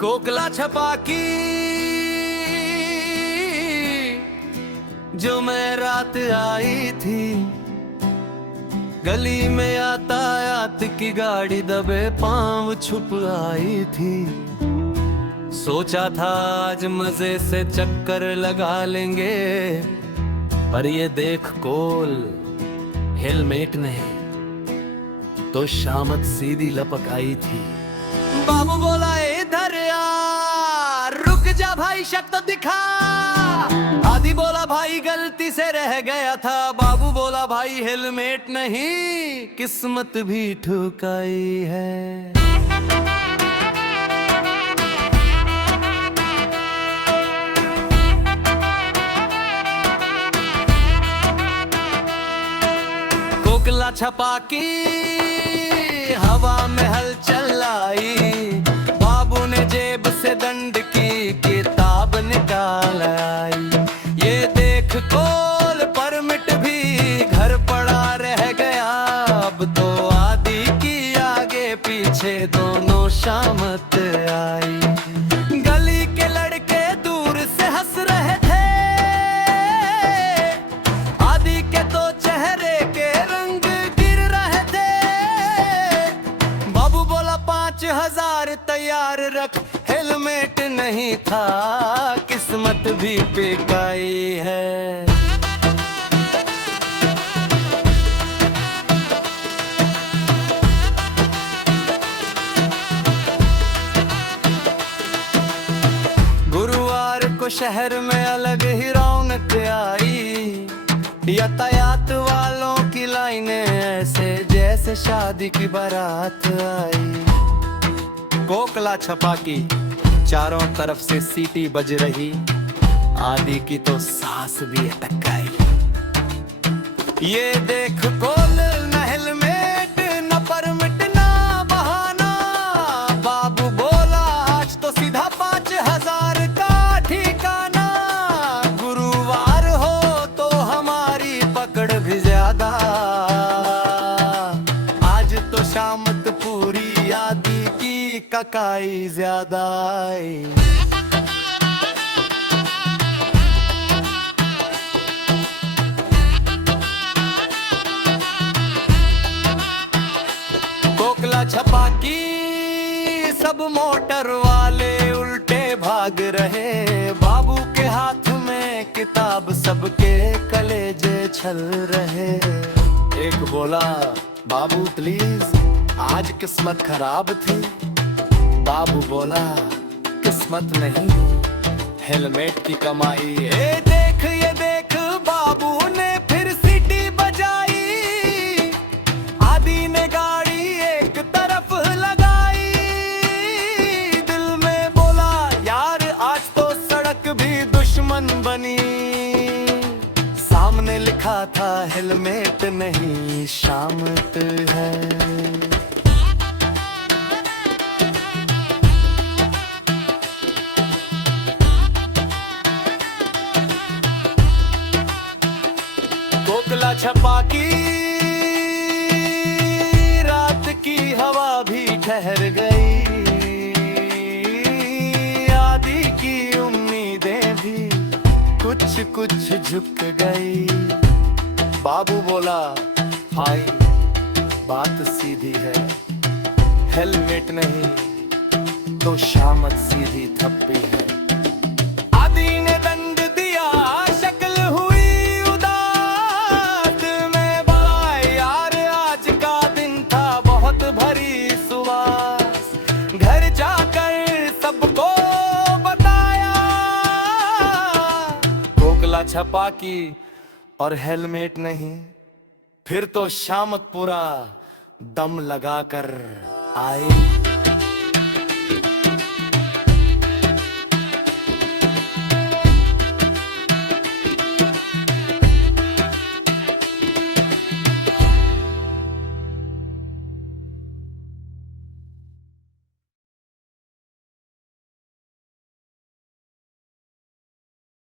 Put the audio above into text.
कोकला छपाकी जो मैं रात आई थी, गली में यातायात की गाड़ी दबे पांव छुप आई थी। सोचा था आज मजे से चक्कर लगा लेंगे, पर ये देख कोल हेलमेट नहीं तो शामत सीधी लपक आई थी। बाबू बोला इधर यार, रुक जा भाई शक तो दिखा। आदि बोला भाई गलती से रह गया था। बाबू बोला भाई हेलमेट नहीं किस्मत भी ठुकाई है। कोकला छपाकी हवा में हलचल आई, बाबू ने जेब से दंड की किताब निकाल आई। ये देख कोल परमिट भी घर पड़ा रह गया, अब तो आदि की आगे पीछे दोनों शामत आई। गली के लड़के दूर से हंस रहे थे, आदि के तो चेहरे के रंग गिर रहे थे। बाबू बोला 5000 तैयार रख, हेलमेट नहीं था किस्मत भी पिकाई है। गुरुवार को शहर में अलग ही रौनक आई, यातायात वालों की लाइनें ऐसे जैसे शादी की बारात आई। कोकला छपाकी चारों तरफ से सीटी बज रही, आदि की तो सांस भी अटक गई। ये देख कोल न हेलमेट न परमिट ना बहाना, बाबू बोला आज तो सीधा 5000 का ठिकाना। गुरुवार हो तो हमारी पकड़ भी ज्यादा, आज तो शामत पूरी आदि की ककाई ज्यादा आई। कोकला छपाकी सब मोटर वाले उल्टे भाग रहे, बाबू के हाथ में किताब सबके कलेजे छल रहे। एक बोला बाबू प्लीज आज किस्मत खराब थी। बाबू बोला किस्मत नहीं हेलमेट की कमाई। ये देख बाबू ने फिर सीटी बजाई, आदि ने गाड़ी एक तरफ लगाई। दिल में बोला यार आज तो सड़क भी दुश्मन बनी, सामने लिखा था हेलमेट नहीं शामत है। कोकला छपाकी रात की हवा भी ठहर गई, आदि की उम्मीदें भी कुछ कुछ झुक गई। बाबू बोला भाई बात सीधी है, हेलमेट नहीं तो शामत सीधी थप्पी है। आदि ने दंड दिया शक्ल हुई उदास, मैं बोला यार आज का दिन था बहुत भरी सुवास। घर जाकर सबको बताया, कोकला छपाकी और हेलमेट नहीं, फिर तो शामत पूरा दम लगाकर आई।